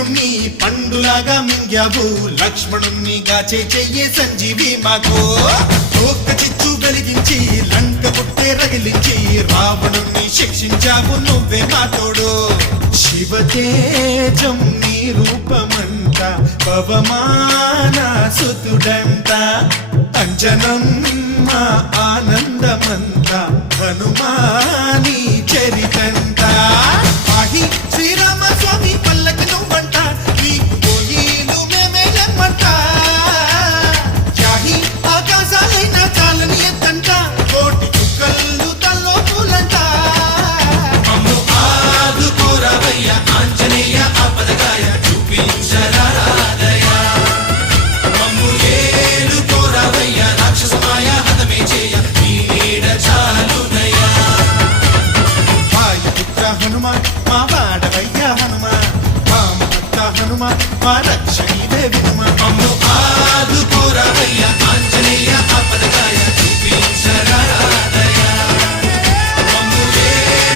శల్యుణ్ణి పండులాగా మింగావు, లక్ష్మణుణ్ణి గాచే చెయ్యే సంజీవి మాకు. ఒక్క చిచ్చు వెలిగించి లంక పుట్టే రగిలించి రావణుణ్ణి శిక్షించావు నువ్వే మా తోడు. శివతేజం నీ రూపమంట, పవమాన సుతుడంట, అంజనం మా ఆనందమంత, హనుమాని చరితంట. ఆహి శ్రీరామ స్వామి పల్లకి నువ్వంట, నీకు పోయిలు మేమే జన్మంట. యాహి ఆకాశాలైన చాలని ఎత్తంట, కోటి చుక్కలు తల్లో పూలంట. మమ్ము ఆదుకోరవయ్య ఆంజనేయ ఆపదగాయ, చూపించరాదయ. మమ్ము ఏలుకోరవయ్య రాక్షసమాయ, హతమే చేయ నీ నీడ చాలునయ్య. వాయుపుత్ర హనుమాన్ మా వాడవయ్య హనుమాన్, వామభక్త హనుమాన్ మా రక్షణీవే వినుమ. మమ్ము